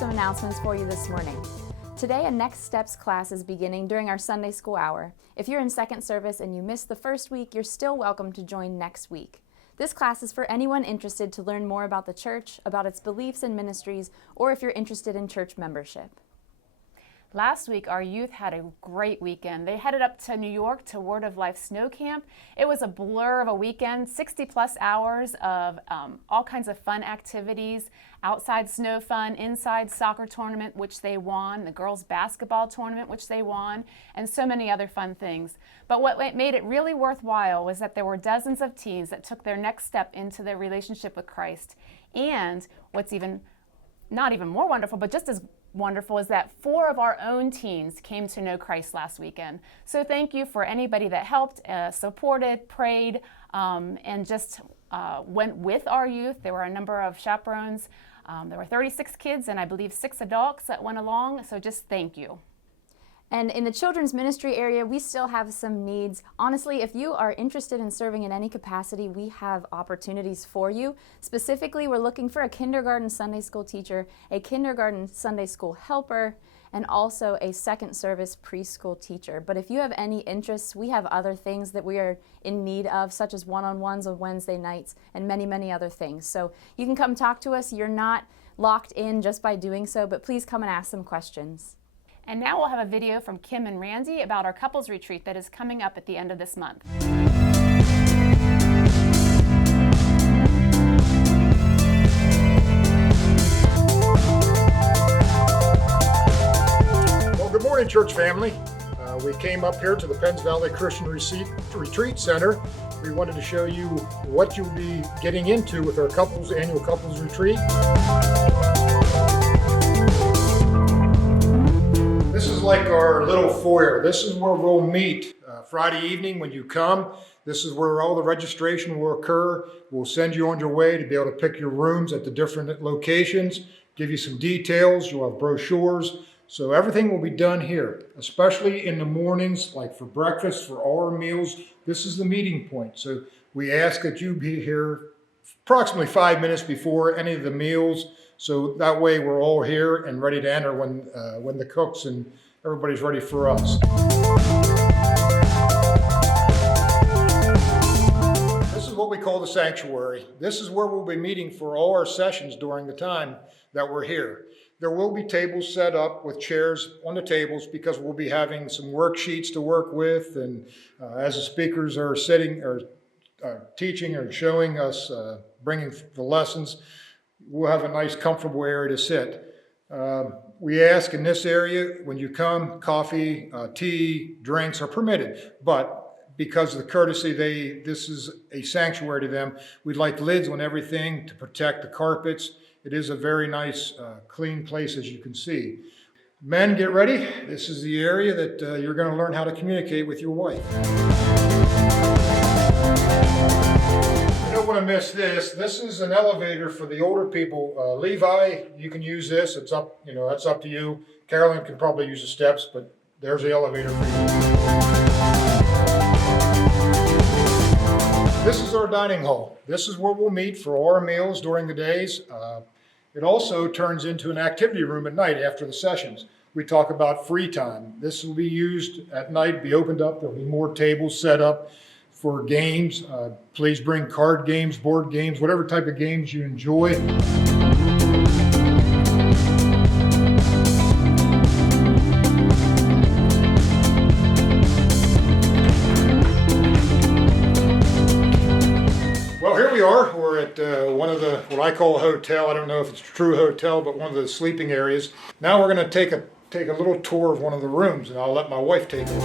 some announcements for you this morning. Today, a Next Steps class is beginning during our Sunday school hour. If you're in second service and you missed the first week, you're still welcome to join next week. This class is for anyone interested to learn more about the church, about its beliefs and ministries, or if you're interested in church membership. Last week, our youth had a great weekend. They headed up to New York to Word of Life Snow Camp. It was a blur of a weekend, 60 plus hours of all kinds of fun activities, outside snow fun, inside soccer tournament, which they won, the girls basketball tournament, which they won, and so many other fun things. But what made it really worthwhile was that there were dozens of teens that took their next step into their relationship with Christ. And what's not even more wonderful, but just as wonderful is that 4 of our own teens came to know Christ last weekend. So thank you for anybody that helped, supported, prayed, and just went with our youth. There were a number of chaperones. There were 36 kids and I believe 6 adults that went along. So just thank you. And in the children's ministry area, we still have some needs. Honestly, if you are interested in serving in any capacity, we have opportunities for you. Specifically, we're looking for a kindergarten Sunday school teacher, a kindergarten Sunday school helper, and also a second service preschool teacher. But if you have any interests, we have other things that we are in need of, such as one-on-ones on Wednesday nights and many, many other things. So you can come talk to us. You're not locked in just by doing so, but please come and ask some questions. And now we'll have a video from Kim and Randy about our couples retreat that is coming up at the end of this month. Well, good morning, church family. We came up here to the Penns Valley Christian Retreat Center. We wanted to show you what you'll be getting into with our annual couples retreat. This is like our little foyer. This is where we'll meet Friday evening when you come. This is where all the registration will occur. We'll send you on your way to be able to pick your rooms at the different locations, give you some details. You'll have brochures. So everything will be done here, especially in the mornings, like for breakfast, for all our meals. This is the meeting point. So we ask that you be here approximately 5 minutes before any of the meals. So that way we're all here and ready to enter when the cooks and everybody's ready for us. This is what we call the sanctuary. This is where we'll be meeting for all our sessions during the time that we're here. There will be tables set up with chairs on the tables because we'll be having some worksheets to work with, and as the speakers are sitting or teaching or showing us, bringing the lessons, we'll have a nice comfortable area to sit. We ask in this area, when you come, coffee, tea, drinks are permitted, but because of the courtesy, this is a sanctuary to them. We'd like lids on everything to protect the carpets. It is a very nice, clean place, as you can see. Men, get ready. This is the area that you're going to learn how to communicate with your wife. You don't want to miss this. This is an elevator for the older people. Levi, you can use this. It's up, that's up to you. Carolyn can probably use the steps, but there's the elevator for you. This is our dining hall. This is where we'll meet for our meals during the days. It also turns into an activity room at night after the sessions. We talk about free time. This will be used at night, be opened up. There'll be more tables set up for games. Please bring card games, board games, whatever type of games you enjoy. Well, here we are. We're at one of what I call a hotel. I don't know if it's a true hotel, but one of the sleeping areas. Now we're going to take a little tour of one of the rooms, and I'll let my wife take it.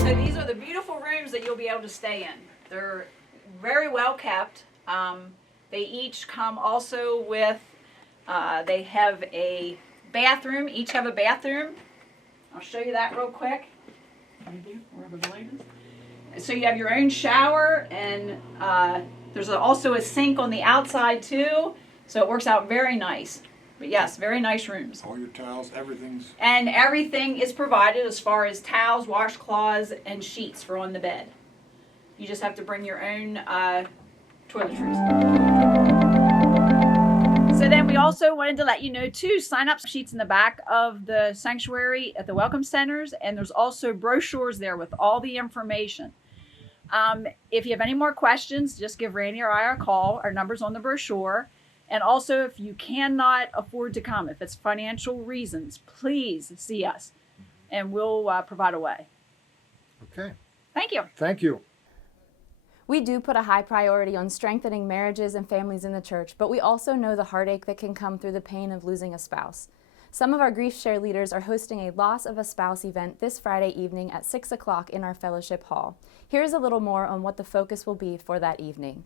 So these are the beautiful rooms that you'll be able to stay in. They're very well kept. They each come also with, they have a bathroom. Each have a bathroom. I'll show you that real quick. Wherever the light is. So you have your own shower, and there's also a sink on the outside too, so it works out very nice. But yes, very nice rooms. All your towels, everything's... And everything is provided as far as towels, washcloths, and sheets for on the bed. You just have to bring your own toiletries. also wanted to let you know too, sign up sheets in the back of the sanctuary at the welcome centers, and there's also brochures there with all the information. If you have any more questions, just give Randy or I a call. Our number's on the brochure. And also, if you cannot afford to come, if it's financial reasons, please see us, and we'll provide a way. Okay, Thank you. thank you. We do put a high priority on strengthening marriages and families in the church, but we also know the heartache that can come through the pain of losing a spouse. Some of our Grief Share leaders are hosting a Loss of a Spouse event this Friday evening at 6 o'clock in our fellowship hall. Here's a little more on what the focus will be for that evening.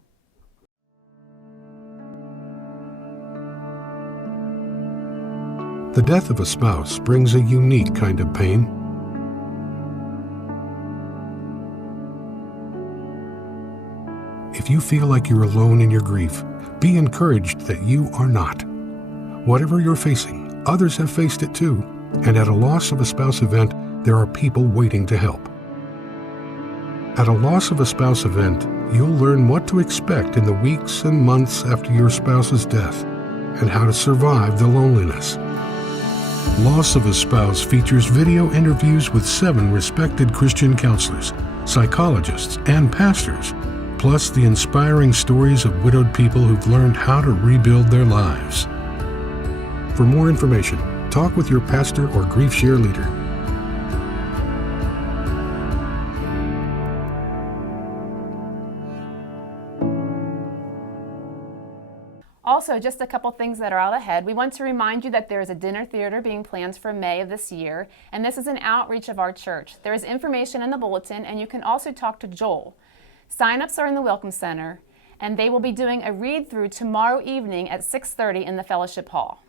The death of a spouse brings a unique kind of pain. If you feel like you're alone in your grief, be encouraged that you are not. Whatever you're facing, others have faced it too, and at a loss of a spouse event, there are people waiting to help. At a loss of a spouse event, you'll learn what to expect in the weeks and months after your spouse's death, and how to survive the loneliness. Loss of a Spouse features video interviews with 7 respected Christian counselors, psychologists, and pastors, plus the inspiring stories of widowed people who've learned how to rebuild their lives. For more information, talk with your pastor or Grief Share leader. Also, just a couple things that are out ahead. We want to remind you that there is a dinner theater being planned for May of this year, and this is an outreach of our church. There is information in the bulletin, and you can also talk to Joel. Sign-ups are in the Welcome Center, and they will be doing a read-through tomorrow evening at 6:30 in the Fellowship Hall.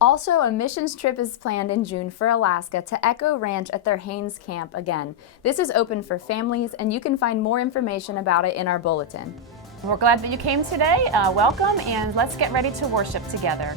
Also, a missions trip is planned in June for Alaska to Echo Ranch at their Haines Camp again. This is open for families, and you can find more information about it in our bulletin. We're glad that you came today. Welcome, and let's get ready to worship together.